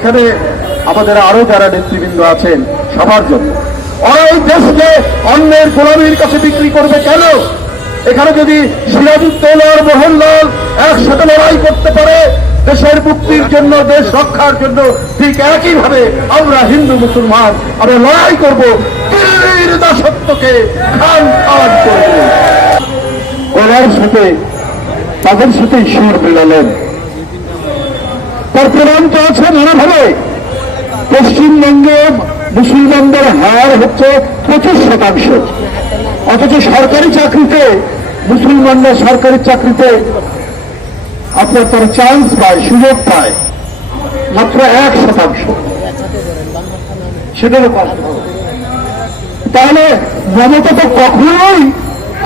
এখানে আমাদের আরও যারা নেতৃবৃন্দ আছেন সবার জন্য। ওরা এই দেশকে অন্যের গোলামীর কাছে বিক্রি করবে কেন? এখানে যদি সিরাজুদ্দৌলার মোহনলাল একসাথে লড়াই করতে পারে, দেশের মুক্তির জন্য, দেশ রক্ষার জন্য ঠিক একই ভাবে আমরা হিন্দু, মুসলমান, আমরা লড়াই করব। দিল্লির দাসত্বকে খান খান করব। গলার সাথে, তাদের সাথে ঈশ্বর মিলালেন। তার প্রমাণ তো আছে নানাভাবে। পশ্চিমবঙ্গে মুসলমানদের হার হচ্ছে পঁচিশ শতাংশ। অথচ সরকারি চাকরিতে, মুসলমানরা সরকারি চাকরিতে আপনার তার চান্স পায়, সুযোগ পায়, মাত্র এক শতাংশ। সেটারও তাহলে মমতা তো কখনোই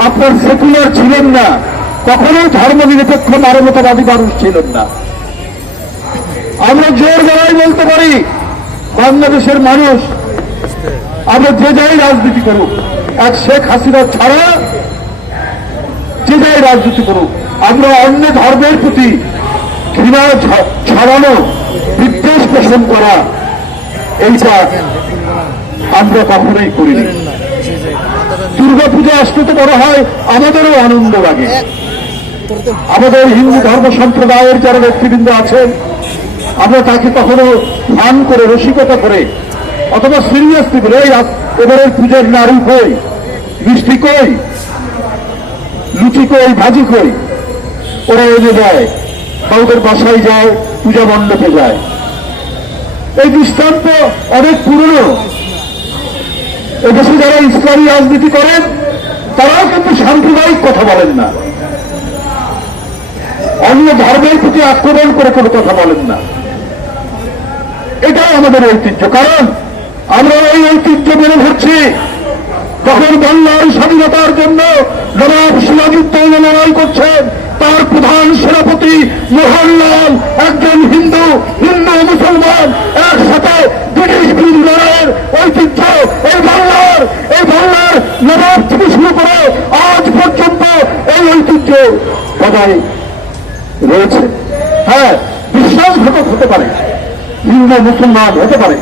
আপনার সেকুলার ছিলেন না, কখনোই ধর্ম নিরপেক্ষ মানবতাবাদী মানুষ ছিলেন না। আমরা জোর গলায় বলতে পারি, বাংলাদেশের মানুষ আমরা যে যাই রাজনীতি করুক, এক শেখ হাসিনা ছাড়া যে যাই রাজনীতি করুক, আমরা অন্য ধর্মের প্রতি ঘৃণা ছড়ানো, বিদ্বেষ পোষণ করা, এইটা আমরা কখনোই করিনি। দুর্গা পূজা আসতে তো বড় হয়, আমাদেরও আনন্দ লাগে। আমাদের হিন্দু ধর্ম সম্প্রদায়ের যারা নেতৃবৃন্দ আছেন আমরা তাকে কখনো ফান করে, রসিকতা করে, অথবা সিরিয়াসলি বলে, এই এবারের পুজোর নাড়ু কই মিষ্টি কই লুচি কই ভাজি কই ওরা এনে যায় বা ওদের বাসায় যায়, পূজা মণ্ডপে যায়। এই দৃষ্টান্ত অনেক পুরনো। এদেশে যারা ইসলামী রাজনীতি করেন, তারাও কিন্তু সাম্প্রদায়িক কথা বলেন না। অন্য ধর্মের প্রতি আক্রমণ করে কোনো কথা বলেন না। এটাই আমাদের ঐতিহ্য। কারণ আমরা এই ঐতিহ্য মেনে ধরছি তখন বাংলার স্বাধীনতার জন্য নবাব সিরাজুদ্দৌলা লড়াই করছেন। তার প্রধান সেনাপতি মোহনলাল, একজন হিন্দু হিন্দু মুসলমান একসাথে ব্রিটিশ বিরোধী লড়াইয়ের ঐতিহ্য। এই বাংলার এই বাংলার নবাব থেকে শুরু করে আজ পর্যন্ত এই ঐতিহ্য বজায় রয়েছে। হ্যাঁ বিশ্বাসঘাতক হতে পারে। হিন্দু মুসলমান হতে পারে।